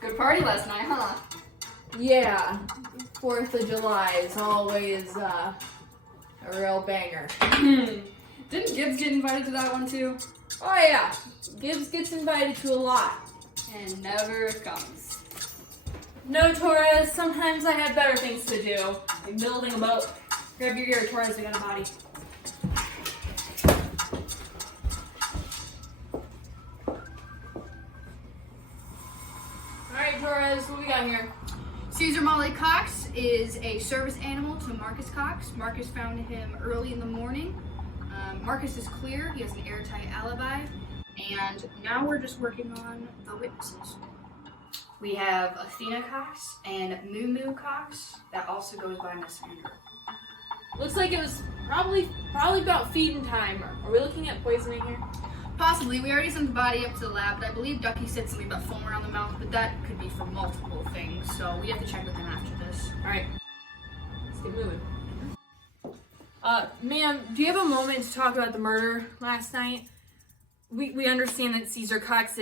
Good party last night, huh? Yeah, 4th of July is always a real banger. Didn't Gibbs get invited to that one too? Oh yeah, Gibbs gets invited to a lot. And never comes. No, Torres, sometimes I have better things to do, like building a boat. Grab your gear, Torres, I got a body. Alright, Torres, what we got here? Caesar Molly Cox is a service animal to Marcus Cox. Marcus found him early in the morning. Marcus is clear, he has an airtight alibi, and now we're just working on the witnesses. We have Athena Cox and Moo Moo Cox, that also goes by Miss Sandra. Looks like it was probably about feeding time. Are we looking at poisoning here? Possibly. We already sent the body up to the lab, but I believe Ducky said something about foam around the mouth, but that could be for multiple things, so we have to check with him after this. Alright, let's get moving. Ma'am, do you have a moment to talk about the murder last night? We understand that Caesar Cox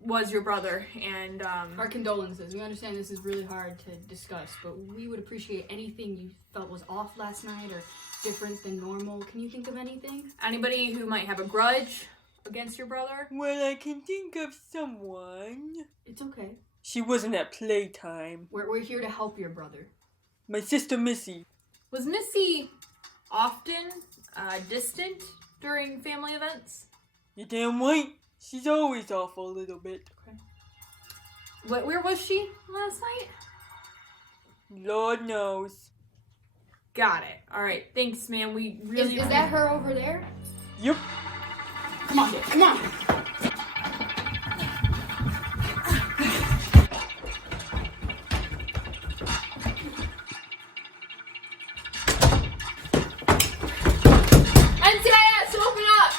was your brother, and Our condolences. We understand this is really hard to discuss, but we would appreciate anything you felt was off last night or different than normal. Can you think of anything? anybody who might have a grudge against your brother? Well, I can think of someone. It's okay. She wasn't at playtime. We're here to help your brother. My sister Missy. Was Missy often distant during family events? You damn right. She's always off a little bit. Where was she last night? Lord knows. Got it. Alright, thanks, man. We really... Is that her over there? Yep. Come on, come on! NCIS, open up!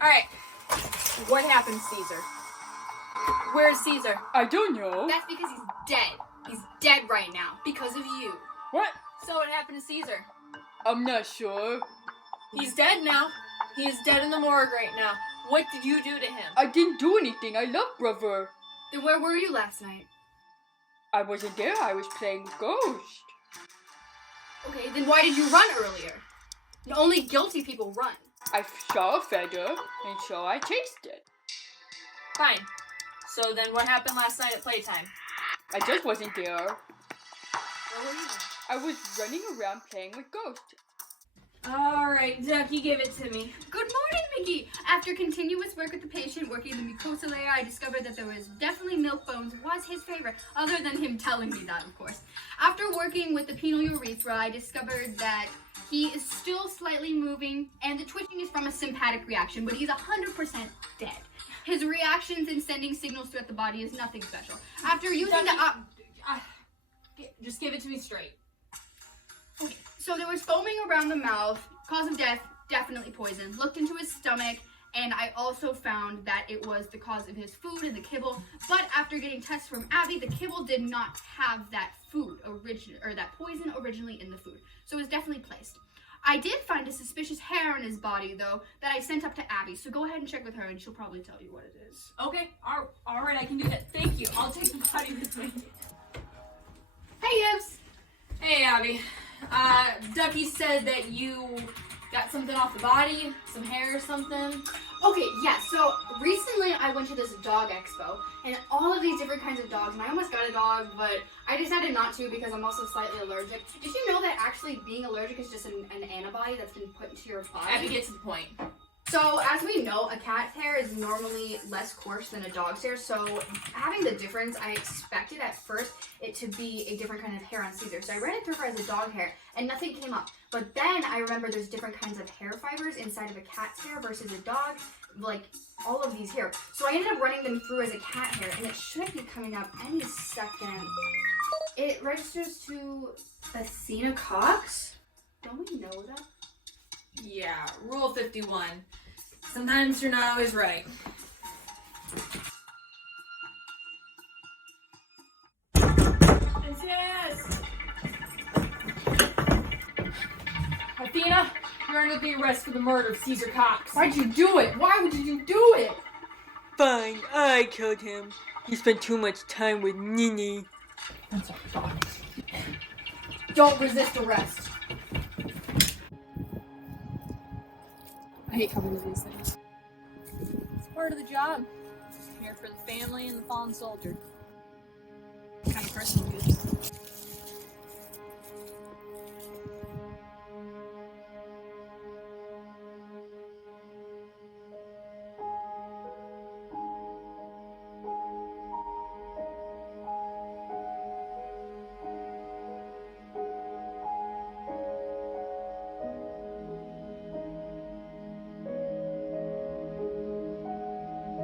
Alright, what happened, Caesar? Where's Caesar? I don't know. That's because he's dead. He's dead right now because of you. What? So what happened to Caesar? I'm not sure. He's dead now. He is dead in the morgue right now. What did you do to him? I didn't do anything. I love brother. Then where were you last night? I wasn't there. I was playing with Ghost. Okay, then why did you run earlier? Only guilty people run. I saw a feather, and so I chased it. Fine. So then what happened last night at playtime? I just wasn't there. Where were you then? I was running around playing with Ghost. Alright, Ducky, give it to me. Good morning, Mickey! After continuous work with the patient, working the mucosa layer, I discovered that there was definitely milk bones was his favorite, other than him telling me that, of course. After working with the penile urethra, I discovered that he is still slightly moving, and the twitching is from a sympathetic reaction, but he's 100% dead. His reactions and sending signals throughout the body is nothing special. After using Just give it to me straight. Okay, so there was foaming around the mouth, cause of death, definitely poison. Looked into his stomach, and I also found that it was the cause of his food and the kibble. But after getting tests from Abby, the kibble did not have that that poison originally in the food. So it was definitely placed. I did find a suspicious hair on his body, though, that I sent up to Abby. So go ahead and check with her, and she'll probably tell you what it is. Okay, alright, I can do that. Thank you. I'll take the body with me. Hey, Gibbs! Hey, Abby. Ducky said that you got something off the body, some hair or something. Okay, yeah, so recently I went to this dog expo, and all of these different kinds of dogs, and I almost got a dog, but I decided not to because I'm also slightly allergic. Did you know that actually being allergic is just an antibody that's been put into your body? Abby, get to the point. So, as we know, a cat's hair is normally less coarse than a dog's hair. So, having the difference, I expected at first it to be a different kind of hair on Caesar. So, I ran it through her as a dog hair, and nothing came up. But then I remember there's different kinds of hair fibers inside of a cat's hair versus a dog, like all of these here. So, I ended up running them through as a cat hair, and it should be coming up any second. It registers to Athena Cox. Don't we know that? Yeah, Rule 51. Sometimes you're not always right. NCIS! Athena, you're under the arrest for the murder of Caesar Cox. Why'd you do it? Why would you do it? Fine, I killed him. He spent too much time with Nini. That's a thought. Don't resist arrest. I hate coming to these things. It's part of the job. Here for the family and the fallen soldier. What kind of person he is.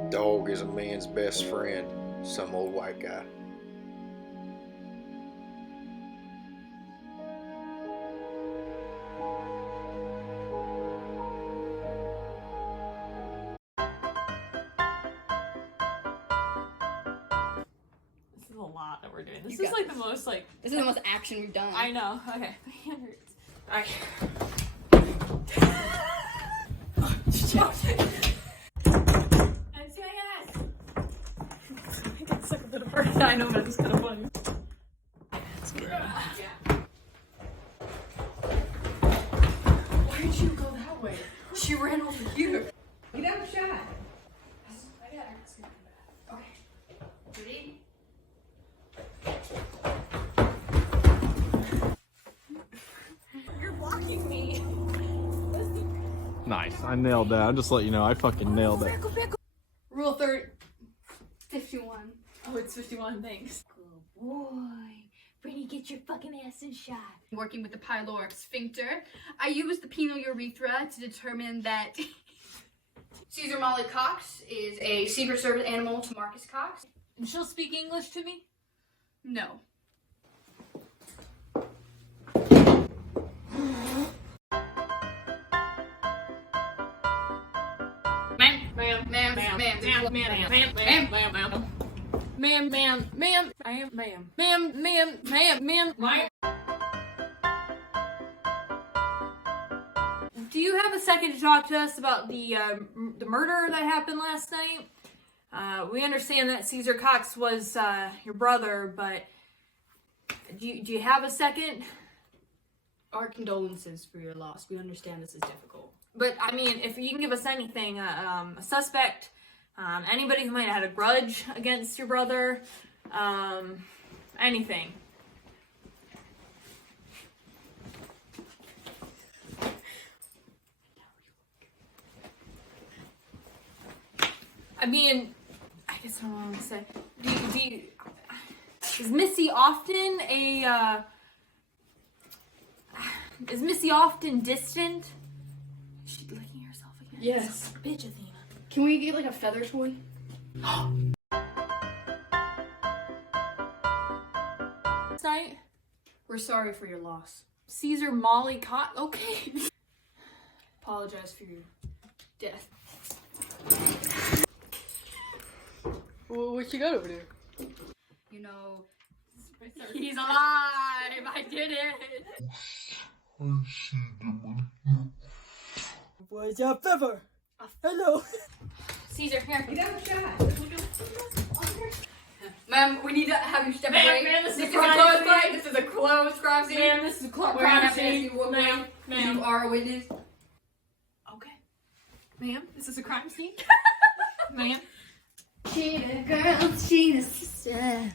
Dog is a man's best friend, some old white guy. This is a lot that we're doing. This You is got like this. the most like... This is the most action we've done. I know. Okay. My hand hurts. Alright. NCIS! I got stuck with the first I know, but it's kind of funny. Why did you go that way? She ran over here. Get out of shot. I got her. Okay. Ready? You're blocking me. Nice. I nailed that. I'll just let you know. I fucking nailed it. Rule 51. Oh, it's 51. Thanks. Good boy. Brittany, get your fucking ass in shot. Working with the pyloric sphincter, I used the penile urethra to determine that Caesar Molly Cox is a Secret Service animal to Marcus Cox. And she'll speak English to me? No. Ma'am, Ma'am, ma'am, ma'am, ma'am, ma'am, ma'am, ma'am, ma'am, ma'am. Ma'am, ma'am, ma'am, I am ma'am. Ma'am, ma'am, ma'am, ma'am, ma'am. Do you have a second to talk to us about the murder that happened last night? We understand that Caesar Cox was your brother, but do you have a second? Our condolences for your loss. We understand this is difficult. But I mean, if you can give us anything, a suspect, anybody who might have had a grudge against your brother, anything. I mean, I guess I don't know what to say. Is Missy often is Missy often distant? Is she licking herself again? Yes. Bitch, Athena. Can we get like a feather toy? Night, We're sorry for your loss. Caesar Molly Cott. Okay. Apologize for your death. What you got over there? You know, he's alive! I did it! What's up, Pepper? Hello. Caesar, here. Get out of shot. Ma'am, we need to have you step Ma'am, away. ma'am, This this is is a crime closed scene. fight. This is a closed crime scene. Ma'am, this is a We're gonna have to ask you walk away. Ma'am, ma'am. You are a witness. Okay. Ma'am, this is a crime scene. Ma'am. She the girl, she the sister.